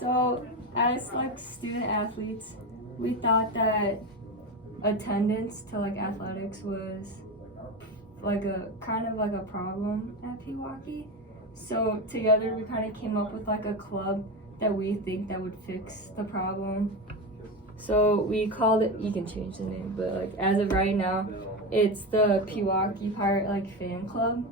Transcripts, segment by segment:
So, as like student athletes, we thought that attendance to like athletics was like a kind of like a problem at Pewaukee. So together we kind of came up with like a club that we think that would fix the problem. So we called it, you can change the name, but like as of right now, it's the Pewaukee Pirate like fan club.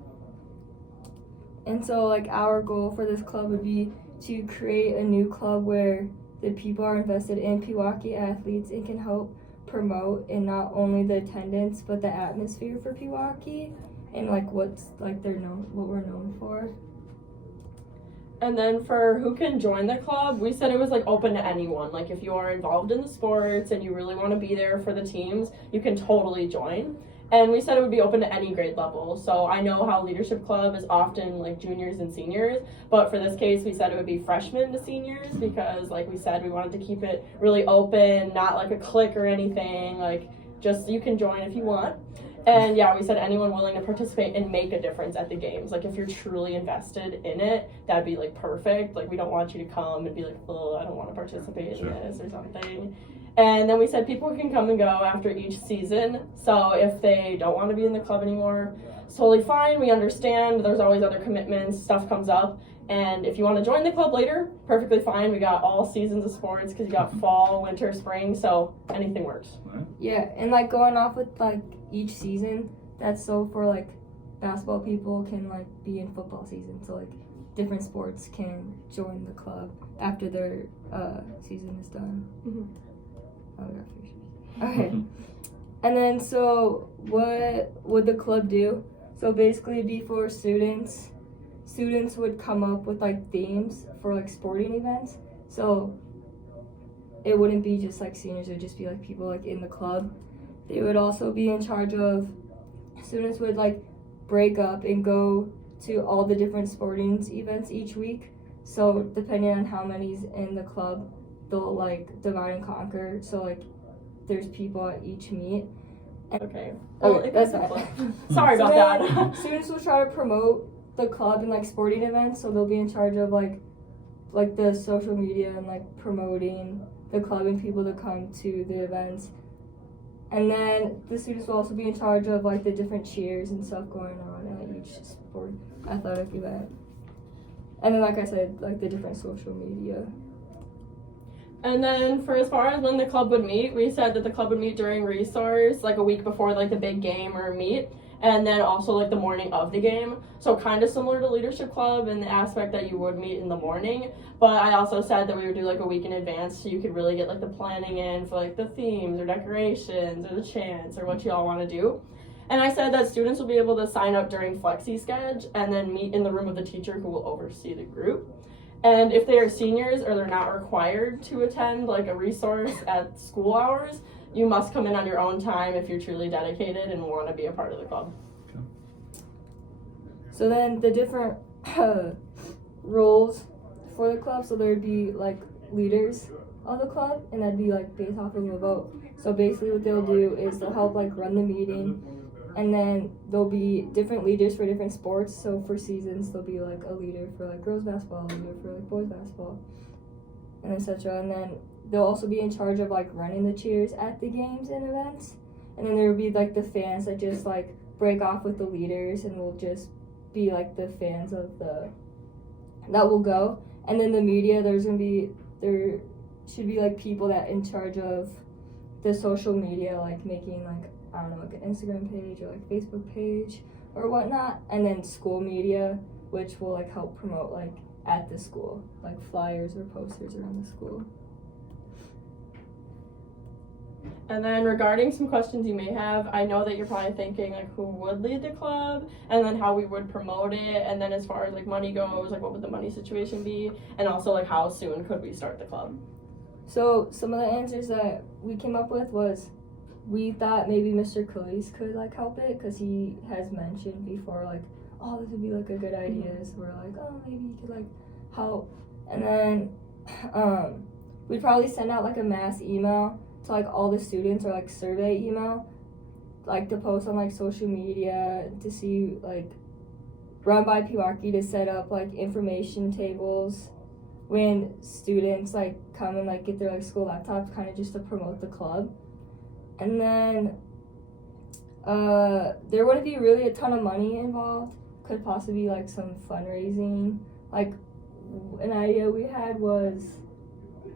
And so like our goal for this club would be to create a new club where the people are invested in Pewaukee athletes and can help promote in not only the attendance but the atmosphere for Pewaukee and like what's like what we're known for. And then for who can join the club, we said it was like open to anyone. Like if you are involved in the sports and you really want to be there for the teams, you can totally join. And we said it would be open to any grade level. So I know how Leadership Club is often like juniors and seniors, but for this case we said it would be freshmen to seniors because like we said we wanted to keep it really open, not like a clique or anything, like just you can join if you want. And yeah, we said anyone willing to participate and make a difference at the games. Like if you're truly invested in it, that'd be like perfect. Like we don't want you to come and be like, oh, I don't want to participate in this or something. And then we said people can come and go after each season. So if they don't want to be in the club anymore, it's totally fine. We understand. There's always other commitments. Stuff comes up. And if you want to join the club later, perfectly fine. We got all seasons of sports because you got fall, winter, spring. So anything works. Yeah, and like going off with like each season, that's so for like basketball people can like be in football season. So like different sports can join the club after their season is done. Mm-hmm. Oh, we got pictures. Okay. And then, so what would the club do? So basically, it'd be for students. Students would come up with like themes for like sporting events. So it wouldn't be just like seniors; it would just be like people like in the club. They would also be in charge of. Students would like break up and go to all the different sporting events each week. So depending on how many's in the club, they'll like divide and conquer. So like there's people at each meet. Okay. Well, that's fine. Sorry about that. Students will try to promote the club in like sporting events, so they'll be in charge of like the social media and like promoting the club and people to come to the events. And then the students will also be in charge of like the different cheers and stuff going on at each sport athletic event. And then like I said, like the different social media. And then for as far as when the club would meet, we said that the club would meet during resource, like a week before like the big game or meet, and then also like the morning of the game. So kind of similar to Leadership Club in the aspect that you would meet in the morning, but I also said that we would do like a week in advance so you could really get like the planning in for like the themes or decorations or the chants or what you all want to do. And I said that students will be able to sign up during FlexiSchedule and then meet in the room of the teacher who will oversee the group. And if they are seniors or they're not required to attend like a resource at school hours, you must come in on your own time if you're truly dedicated and want to be a part of the club. So then the different roles for the club, so there'd be like leaders of the club, and that'd be like based off of a vote. So basically what they'll do is they'll help like run the meeting, and then there'll be different leaders for different sports. So for seasons, there'll be like a leader for like girls basketball, a leader for like boys basketball, and etc. And then they'll also be in charge of like running the cheers at the games and events. And then there will be like the fans that just like break off with the leaders and will just be like the fans of the that will go. And then the media, there should be like people that in charge of the social media, like making like I don't know, like an Instagram page or like Facebook page or whatnot. And then school media, which will like help promote like at the school, like flyers or posters around the school. And then regarding some questions you may have, I know that you're probably thinking like who would lead the club and then how we would promote it, and then as far as like money goes, like what would the money situation be, and also like how soon could we start the club. So some of the answers that we came up with was we thought maybe Mr. Cooley's could like help it because he has mentioned before like, oh, this would be like a good idea. So we're like, oh, maybe he could like help. And then we'd probably send out like a mass email to like all the students, or like survey email, like to post on like social media to see like run by Pewaukee to set up like information tables when students like come and like get their like school laptops, kind of just to promote the club. And then there wouldn't be really a ton of money involved. Could possibly be like some fundraising. Like an idea we had was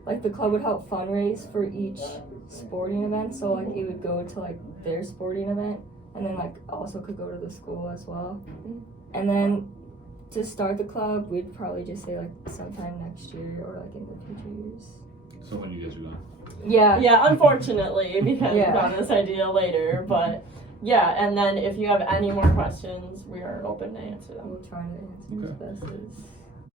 like the club would help fundraise for each sporting event, so like it would go to like their sporting event, and then like also could go to the school as well. And then to start the club, we'd probably just say like sometime next year or like in the future years. So when you guys are gone? Yeah, unfortunately, because we Yeah. got this idea later, but yeah, and then if you have any more questions, we are open to answer them. We'll try to answer as best as